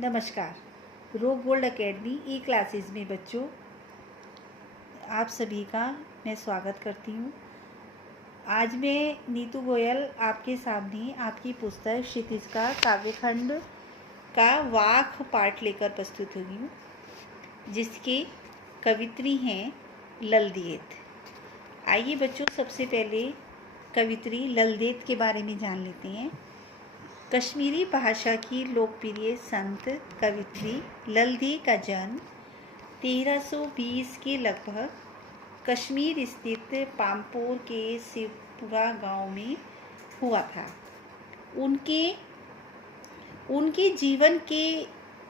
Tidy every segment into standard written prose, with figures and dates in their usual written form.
नमस्कार। रोक gold academy ई classes में बच्चों आप सभी का मैं स्वागत करती हूँ। आज मैं नीतू गोयल आपके सामने आपकी पुस्तक क्षितिज का काव्यखंड का वाक पाठ लेकर प्रस्तुत हुई हूँ, जिसके कवित्री हैं ललदेत। आइए बच्चों, सबसे पहले कवित्री ललदेत के बारे में जान लेते हैं। कश्मीरी भाषा की लोकप्रिय संत कवित्री ललदेत का जन्म 1320 के लगभग कश्मीर स्थित पामपोर के शिवपुरा गांव में हुआ था। उनके जीवन के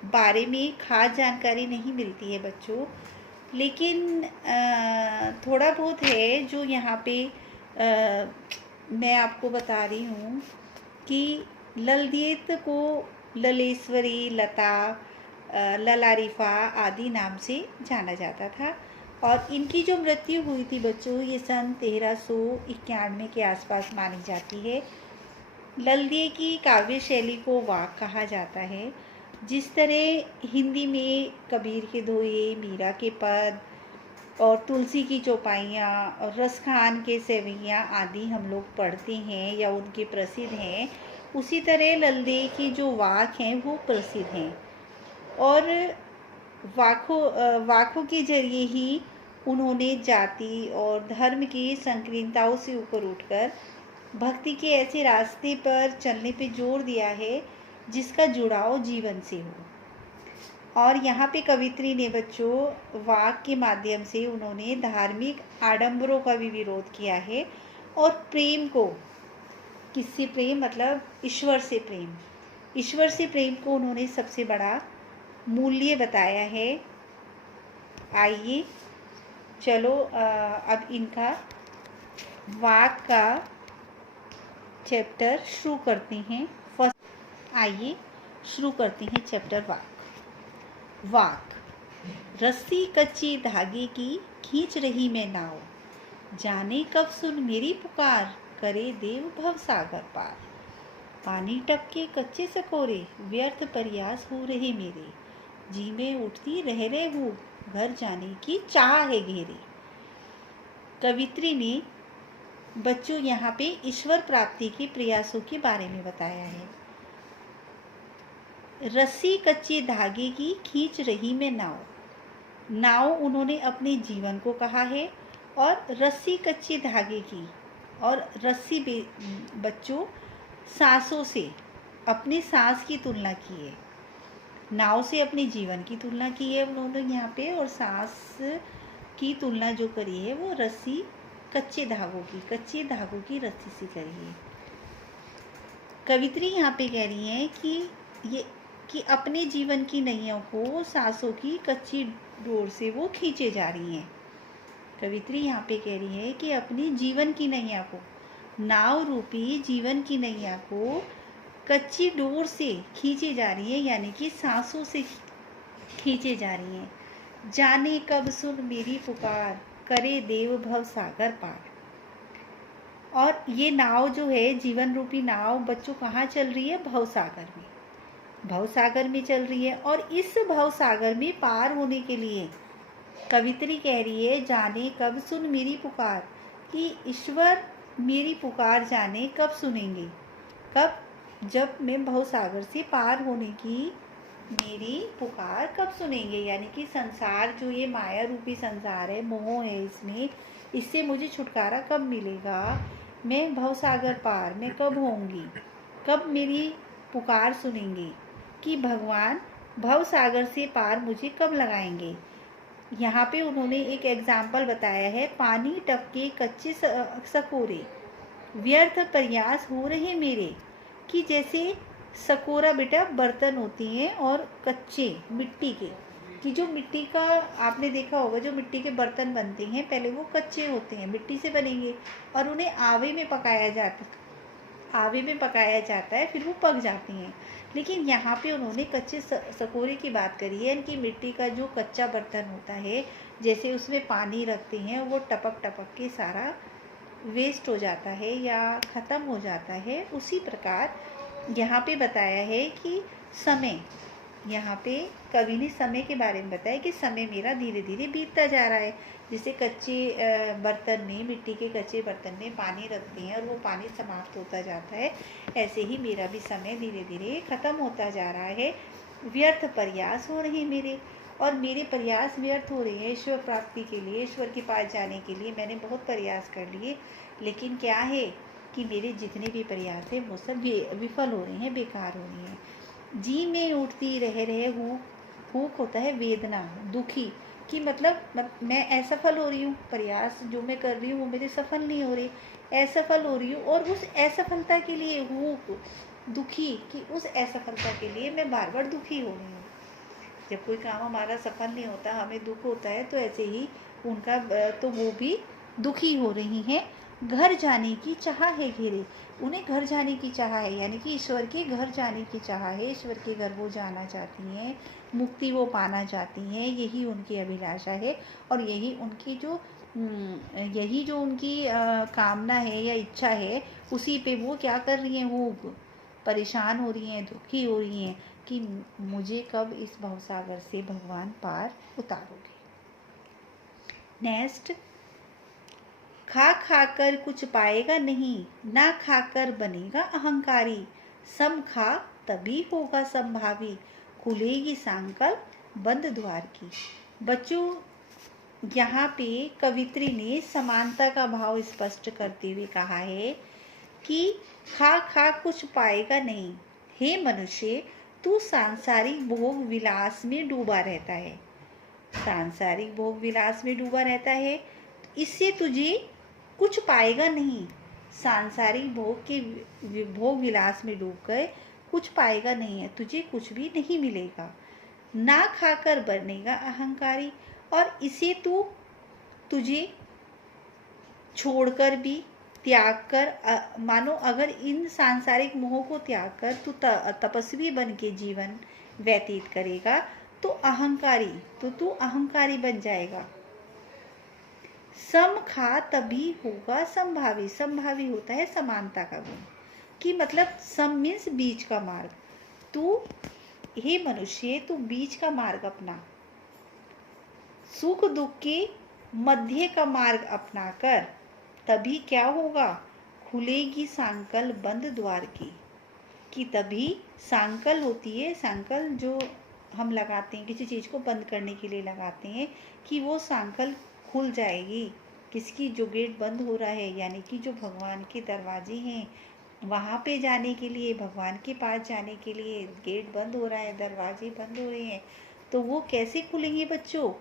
बारे में खास जानकारी नहीं मिलती है बच्चों, लेकिन थोड़ा बहुत है जो यहाँ पे मैं आपको बता रही हूँ कि ललदेत को ललेश्वरी, लता, ललारिफा आदि नाम से जाना जाता था और इनकी जो मृत्यु हुई थी बच्चों, ये सन 1391 के आसपास मानी जाती है। ललदेत की काव्य शैली को वाक कहा जाता है। जिस तरह हिंदी में कबीर के दोहे, मीरा के पद और तुलसी की चौपाइयाँ और रसखान के सेवैयाँ आदि हम लोग पढ़ते हैं या उनके प्रसिद्ध हैं, उसी तरह ललदेत की जो वाक हैं वो प्रसिद्ध हैं और वाकों के जरिए ही उन्होंने जाति और धर्म की संकीर्णताओं से ऊपर उठकर भक्ति के ऐसे रास्ते पर चलने पे जोर दिया है जिसका जुड़ाव जीवन से हो। और यहाँ पे कवित्री ने बच्चों वाक के माध्यम से उन्होंने धार्मिक आडंबरों का भी विरोध किया है और प्रेम को, किससे प्रेम मतलब ईश्वर से प्रेम, ईश्वर से प्रेम को उन्होंने सबसे बड़ा मूल्य बताया है। आइए चलो अब इनका वाक का चैप्टर शुरू करते हैं। आइए शुरू करते हैं चैप्टर वाक। रस्सी कच्ची धागे की खींच रही मैं नाव, जाने कब सुन मेरी पुकार, करे देव भव सागर पार। पानी टपके कच्चे सकोरे, व्यर्थ प्रयास हो रहे मेरे, जी में उठती रह रहे हूँ, घर जाने की चाह है घेरे। कवित्री ने बच्चों यहाँ पे ईश्वर प्राप्ति के प्रयासों के बारे में बताया है। रस्सी कच्चे धागे की खींच रही मैं नाव उन्होंने अपने जीवन को कहा है और रस्सी कच्चे धागे की, और रस्सी बच्चों सांसों से अपने सांस की तुलना की है, नाव से अपने जीवन की तुलना की है उन्होंने यहाँ पे, और सांस की तुलना जो करी है वो रस्सी कच्चे धागों की रस्सी से करी है। कवित्री यहाँ पे कह रही है कि अपने जीवन की नैया को सांसों की कच्ची डोर से वो खींचे जा रही हैं। कवित्री यहाँ पे कह रही है कि अपने जीवन की नैया को, नाव रूपी जीवन की नैया को कच्ची डोर से खींचे जा रही है, यानी कि सांसों से खींचे जा रही हैं। जाने कब सुन मेरी पुकार, करे देव भव सागर पार। और ये नाव जो है, जीवन रूपी नाव बच्चों कहाँ चल रही है? भवसागर में चल रही है। और इस भवसागर में पार होने के लिए कवित्री कह रही है, जाने कब सुन मेरी पुकार, कि ईश्वर मेरी पुकार जाने कब सुनेंगे, कब, जब मैं भवसागर से पार होने की मेरी पुकार कब सुनेंगे, यानी कि संसार जो ये माया रूपी संसार है, मोह है इसमें, इससे मुझे छुटकारा कब मिलेगा, मैं भवसागर पार मैं कब होंगी, कब मेरी पुकार सुनेंगे, कि भगवान भवसागर से पार मुझे कब लगाएंगे। यहाँ पे उन्होंने एक एग्जाम्पल बताया है, पानी टपके कच्चे सकोरे, व्यर्थ प्रयास हो रहे मेरे, कि जैसे सकोरा बेटा बर्तन होती हैं और कच्चे मिट्टी के, कि जो मिट्टी का आपने देखा होगा, जो मिट्टी के बर्तन बनते हैं पहले वो कच्चे होते हैं, मिट्टी से बनेंगे और उन्हें आवे में पकाया जाता है, फिर वो पक जाती हैं। लेकिन यहाँ पे उन्होंने कच्चे सकोरे की बात करी है, इनकी मिट्टी का जो कच्चा बर्तन होता है, जैसे उसमें पानी रखते हैं वो टपक के सारा वेस्ट हो जाता है या ख़त्म हो जाता है, उसी प्रकार यहाँ पे बताया है कि समय यहाँ पे कवि ने समय के बारे में बताया कि समय मेरा धीरे धीरे बीतता जा रहा है। जैसे कच्चे बर्तन में, मिट्टी के कच्चे बर्तन में पानी रखते हैं और वो पानी समाप्त होता जाता है, ऐसे ही मेरा भी समय धीरे धीरे ख़त्म होता जा रहा है। व्यर्थ प्रयास हो रहे हैं मेरे, और मेरे प्रयास व्यर्थ हो रहे हैं ईश्वर प्राप्ति के लिए, ईश्वर के पास जाने के लिए मैंने बहुत प्रयास कर लिए, लेकिन क्या है कि मेरे जितने भी प्रयास हैं वो सब विफल हो रहे हैं, बेकार हो रहे हैं। जी में उठती रहे हुक होता है वेदना, दुखी, कि मतलब मैं असफल हो रही हूँ, प्रयास जो मैं कर रही हूँ वो मेरे सफल नहीं हो रही, असफल हो रही हूँ, और उस असफलता के लिए हुक, दुखी, कि उस असफलता के लिए मैं बार बार दुखी हो रही हूँ। जब कोई काम हमारा सफल नहीं होता, हमें दुख होता है, तो ऐसे ही उनका तो वो भी दुखी हो रही हैं। घर जाने की चाह है घेरे, उन्हें घर जाने की चाह है, यानी कि ईश्वर के घर जाने की चाह है, ईश्वर के घर वो जाना चाहती हैं, मुक्ति वो पाना चाहती हैं, यही उनकी अभिलाषा है, और यही जो उनकी कामना है या इच्छा है, उसी पे वो क्या कर रही हैं, वो परेशान हो रही हैं, दुखी हो रही हैं कि मुझे कब इस भवसागर से भगवान पार उतारोगे। नेक्स्ट, खा खाकर कुछ पाएगा नहीं, ना खाकर बनेगा अहंकारी, सम खा तभी होगा संभावी, खुलेगी सांकल बंद द्वार की। बच्चों, यहाँ पे कवित्री ने समानता का भाव स्पष्ट करते हुए कहा है कि खा खा कुछ पाएगा नहीं, हे मनुष्य तू सांसारिक भोग विलास में डूबा रहता है, सांसारिक भोग विलास में डूबा रहता है, इससे तुझे कुछ पाएगा नहीं। सांसारिक भोग विलास में डूब गए, कुछ पाएगा नहीं है, तुझे कुछ भी नहीं मिलेगा। ना खाकर बनेगा अहंकारी, और इसे तुझे छोड़कर भी, त्याग कर, मानो अगर इन सांसारिक मोह को त्याग कर तू तपस्वी बन के जीवन व्यतीत करेगा तो तू अहंकारी बन जाएगा। सम खा तभी होगा संभावी, संभावी होता है समानता का गुण, कि मतलब सम मीन्स बीच का मार्ग। तू हे मनुष्य तू बीच का मार्ग अपना, सुख दुख के मध्य का मार्ग अपनाकर, तभी क्या होगा, खुलेगी सांकल बंद द्वार की, कि तभी सांकल होती है, सांकल जो हम लगाते हैं किसी चीज़ को बंद करने के लिए लगाते हैं, कि वो सांकल खुल जाएगी। किसकी, जो गेट बंद हो रहा है, यानी कि जो भगवान के दरवाजे हैं वहाँ पे जाने के लिए, भगवान के पास जाने के लिए गेट बंद हो रहा है, दरवाजे बंद हो रहे हैं, तो वो कैसे खुलेंगे बच्चों,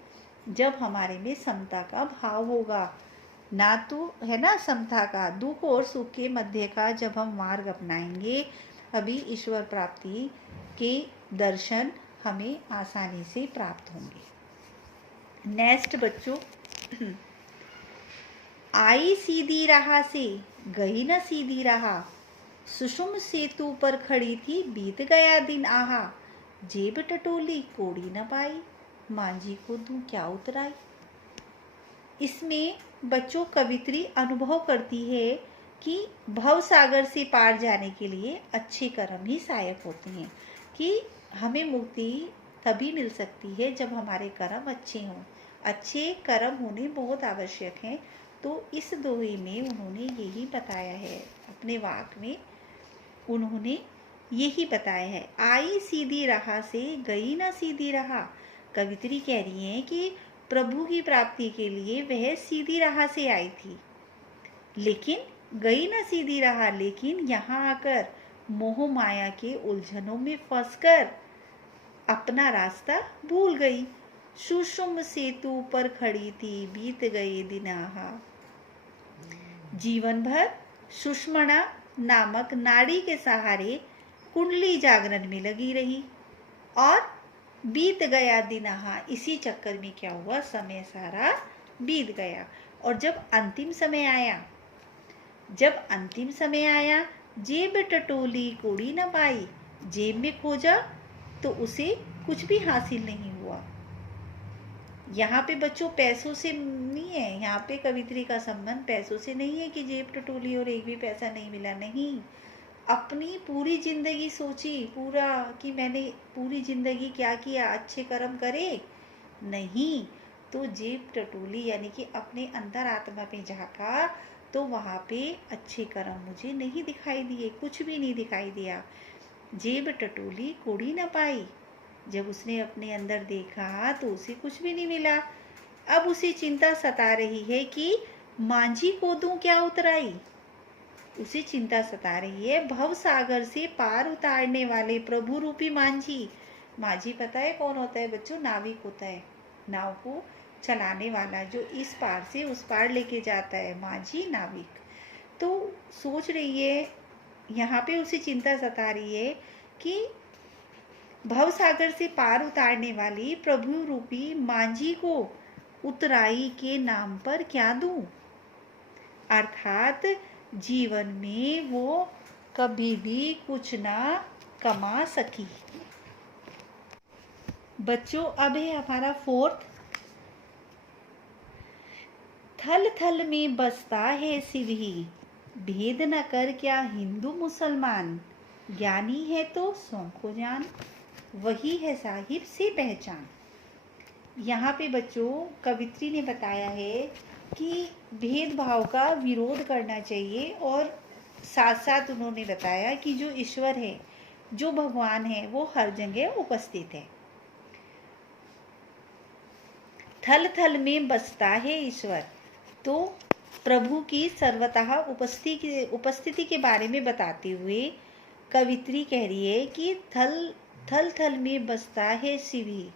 जब हमारे में समता का भाव होगा, ना तो है ना समता का, दुख और सुख के मध्य का जब हम मार्ग अपनाएंगे, अभी ईश्वर प्राप्ति के दर्शन हमें आसानी से प्राप्त होंगे। नेक्स्ट बच्चों, आई सीधी राह से गई न सीधी राह, सुषुम सेतु पर खड़ी थी बीत गया दिन आहा, जेब टटोली कोड़ी न पाई, मांझी को दूं क्या उतराई। इसमें बच्चों कवित्री अनुभव करती है कि भव सागर से पार जाने के लिए अच्छे कर्म ही सहायक होते हैं, कि हमें मुक्ति तभी मिल सकती है जब हमारे कर्म अच्छे हों, अच्छे कर्म होने बहुत आवश्यक हैं। तो इस दोहे में उन्होंने यही बताया है, अपने वाक में उन्होंने यही बताया है, आई सीधी राह से गई ना सीधी राह। कवित्री कह रही हैं कि प्रभु की प्राप्ति के लिए वह सीधी राह से आई थी, लेकिन गई ना सीधी राह, लेकिन यहाँ आकर मोह माया के उलझनों में फंसकर अपना रास्ता भूल गई। सुषुम सेतु पर खड़ी थी बीत गए दिन आहा, जीवन भर सुषमणा नामक नाड़ी के सहारे कुंडली जागरण में लगी रही, और बीत गया दिन आहा, इसी चक्कर में क्या हुआ, समय सारा बीत गया। और जब अंतिम समय आया, जेब टटोली कोड़ी न पाई, जेब में खोजा तो उसे कुछ भी हासिल नहीं हुआ। यहाँ पे बच्चों पैसों से नहीं है, यहाँ पे कवित्री का संबंध पैसों से नहीं है कि जेब टटोली और एक भी पैसा नहीं मिला, नहीं, अपनी पूरी जिंदगी सोची पूरा कि मैंने पूरी जिंदगी क्या किया, अच्छे कर्म करे? नहीं। तो जेब टटोली यानी कि अपने अंदर आत्मा में झांका तो वहाँ पे अच्छे कर्म मुझे नहीं दिखाई दिए, कुछ भी नहीं दिखाई दिया। जेब टटोली कोड़ी न पाई। जब उसने अपने अंदर देखा तो उसे कुछ भी नहीं मिला। अब उसे चिंता सता रही है कि मांझी को दूं क्या उतराई। उसे चिंता सता रही है भव सागर से पार उतारने वाले प्रभु रूपी मांझी। मांझी पता है कौन होता है बच्चों? नाविक होता है, नाव को चलाने वाला, जो इस पार से उस पार लेके जाता है, मांझी नाविक। तो सोच रही है, यहाँ पे उसे चिंता सता रही है कि भव सागर से पार उतारने वाली प्रभु रूपी मांझी को उतराई के नाम पर क्या दूं। अर्थात जीवन में वो कभी भी कुछ ना कमा सकी। बच्चों अब है हमारा फोर्थ। थल थल में बसता है शिव ही, भेद न कर क्या हिंदू मुसलमान। ज्ञानी है तो स्वयं को जान, वही है साहिब से पहचान। यहाँ पे बच्चों कवित्री ने बताया है कि भेदभाव का विरोध करना चाहिए, और साथ साथ उन्होंने बताया कि जो ईश्वर है, जो भगवान है, वो हर जगह उपस्थित है। थल थल में बसता है ईश्वर, तो प्रभु की सर्वतः उपस्थिति के बारे में बताते हुए कवित्री कह रही है कि थल थल में बसता है शिव ही,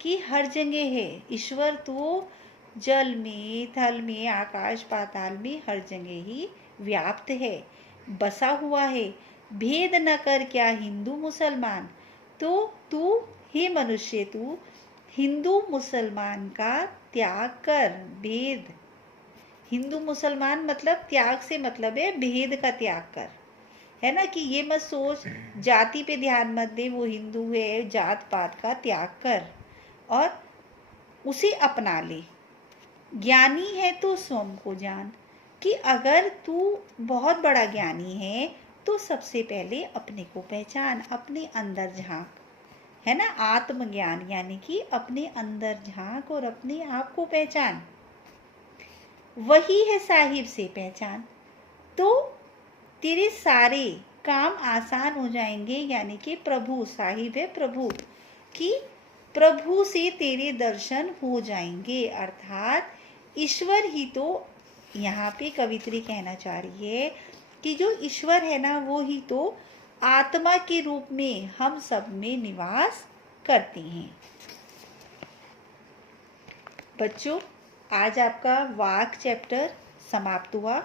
कि हर जगह है ईश्वर। तो जल में, थल में, आकाश पाताल में हर जगह ही व्याप्त है, बसा हुआ है। भेद न कर क्या हिंदू मुसलमान, तो तू हे मनुष्य, तू हिंदू मुसलमान का त्याग कर। भेद, हिंदू मुसलमान मतलब त्याग से मतलब है भेद का त्याग कर, है ना। कि ये मत सोच, जाति पे ध्यान मत दे, वो हिंदू है, जात पात का त्याग कर और उसे अपना ले। ज्ञानी है तो स्वयं को जान, कि अगर तू बहुत बड़ा ज्ञानी है तो सबसे पहले अपने को पहचान, अपने अंदर झांक, है ना। आत्मज्ञान यानी कि अपने अंदर झांक और अपने आप को पहचान, वही है साहिब से पहचान। तो तेरे सारे काम आसान हो जाएंगे, यानी कि प्रभु, साहिब है प्रभु, कि प्रभु से तेरे दर्शन हो जाएंगे। अर्थात ईश्वर ही, तो यहाँ पे कवित्री कहना चाह रही है कि जो ईश्वर है ना, वो ही तो आत्मा के रूप में हम सब में निवास करते हैं। बच्चों आज आपका वाक चैप्टर समाप्त हुआ,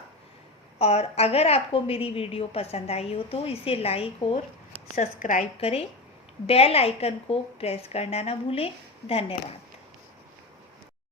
और अगर आपको मेरी वीडियो पसंद आई हो तो इसे लाइक और सब्सक्राइब करें, बेल आइकन को प्रेस करना ना भूलें। धन्यवाद।